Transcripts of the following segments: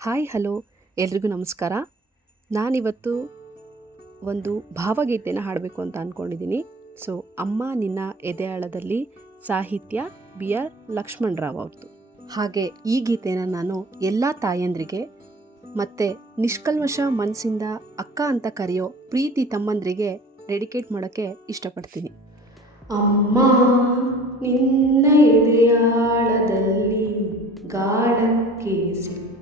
Hi, hello. ಎಲ್ರಿಗೂ ನಮಸ್ಕಾರ. ನಾನಿವತ್ತು ಒಂದು ಭಾವಗೀತೆನ ಹಾಡಬೇಕು ಅಂತ ಅಂದ್ಕೊಂಡಿದ್ದೀನಿ ಸೊ, ಅಮ್ಮ ನಿನ್ನ ಎದೆಯಾಳದಲ್ಲಿ ಸಾಹಿತ್ಯ ಬಿ ಆರ್ ಲಕ್ಷ್ಮಣರಾವ್ ಅವ್ರದ್ದು ಹಾಗೆ ಈ ಗೀತೆನ ನಾನು ಎಲ್ಲ ತಾಯಂದ್ರಿಗೆ ಮತ್ತು ನಿಷ್ಕಲ್ಮಶ ಮನಸ್ಸಿಂದ ಅಕ್ಕ ಅಂತ ಕರೆಯೋ ಪ್ರೀತಿ ತಮ್ಮಂದ್ರಿಗೆ ಡೆಡಿಕೇಟ್ ಮಾಡೋಕ್ಕೆ ಇಷ್ಟಪಡ್ತೀನಿ. ಅಮ್ಮ, ನಿನ್ನ ಎದೆಯಾಳದಲ್ಲಿ ಗಾಢಕ್ಕೆ ಸಿಕ್ಕ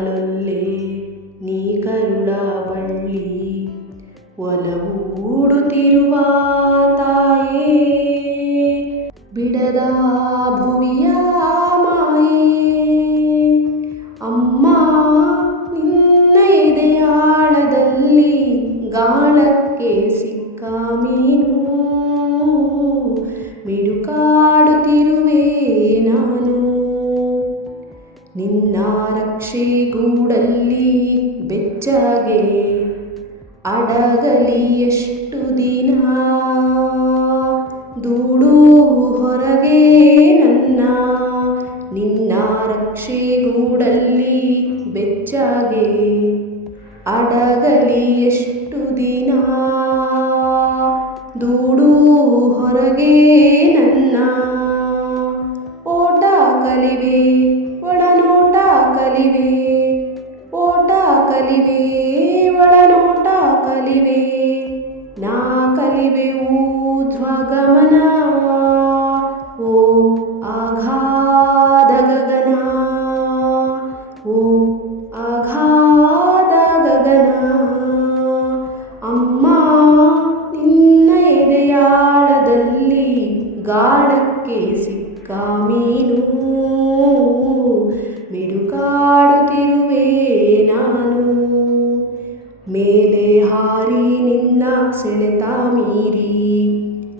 ಕಡಿಯಾಲೊಲ್ಲೆ ನೀ ಕರುಡ ಬಳ್ಳಿ ಒಲವೂಡುತ್ತಿರುವ ತಾಯೇ, ಬಿಡದ ಭುವಿಯ ಮಾಯೇ. ಅಮ್ಮ, ನಿನ್ನ ಎದೆಯಾಳದಲ್ಲಿ ಗಾಳಕ್ಕೆ ಸಿಕ್ಕ ಮೀನು. ಮಿಡುಕಾಡುತ್ತಿರುವೆ ನಿನ್ನ ರಕ್ಷೆ ಗೂಡಲ್ಲಿ ಬೆಚ್ಚಗೆ ಅಡಗಲಿ ಎಷ್ಟು ದಿನ? ದೂಡು ಹೊರಗೆ ನನ್ನ ನಿನ್ನ ರಕ್ಷೆ ಗೂಡಲ್ಲಿ ಬೆಚ್ಚಗೆ ಅಡಗಲಿ ಎಷ್ಟು ದಿನ? ದೂಡು ಹೊರಗೆ ನನ್ನ ಓಟ ಕಲಿವೆ. ಕಲಿವೆ, ಓಟ ಕಲಿವೆ, ಒಳನೋಟ ಕಲಿವೆ. ನಾ ಕಲಿವೆ ಊರ್ಧ್ವಗಮನ ಓ ಆಘಾದ ಗಗನ ಓ ಆಘಾದ ಗಗನ ಅಮ್ಮ, ನಿನ್ನ ಎದೆಯಾಳದಲ್ಲಿ ಗಾಳಕ್ಕೆ ಸಿಕ್ಕ ಮೀನು. ಮಿಡುಕಾಡುತ್ತಿರುವೆ ಮೇಲೆ ಹಾರಿ ನಿನ್ನ ಸೆಳೆತ ಮೀರಿ,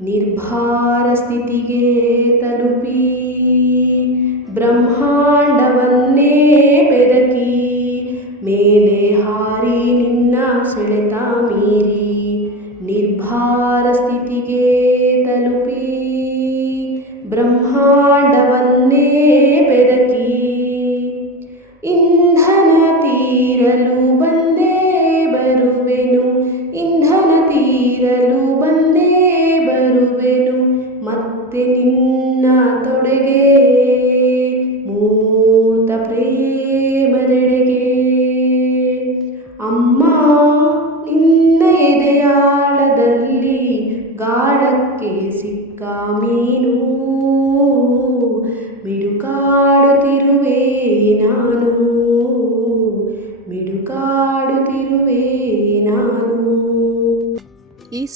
ನಿರ್ಭಾರ ಸ್ಥಿತಿಗೆ ತಲುಪಿ. ಬ್ರಹ್ಮಾಂಡವನ್ನೇ ಬೆರಕಿ ಮೇಲೆ ಹಾರಿ ನಿನ್ನ ಸೆಳೆತ ಮೀರಿ, ನಿರ್ಭಾರ ಸ್ಥಿತಿಗೆ ತಲುಪಿ. ಬ್ರಹ್ಮಾಂಡವನ್ನೇ ಮತ್ತೆ ನಿನ್ನ ತೊಡೆಗೆ ಮೂರ್ತ ಪ್ರೇಮದೆಡೆಗೆ. ಅಮ್ಮ ನಿನ್ನ ಎದೆಯಾಳದಲ್ಲಿ ಗಾಳಕ್ಕೆ ಸಿಕ್ಕ ಮೀನು. ಬಿಡುಕಾಡುತ್ತಿರುವೆ ನಾನು.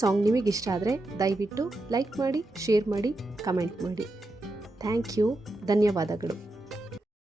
ಸಾಂಗ್ ನಿಮಗೆ ಇಷ್ಟ ಆದರೆ ದಯವಿಟ್ಟು ಲೈಕ್ ಮಾಡಿ ಶೇರ್ ಮಾಡಿ ಕಮೆಂಟ್ ಮಾಡಿ. Thank you. ಧನ್ಯವಾದಗಳು.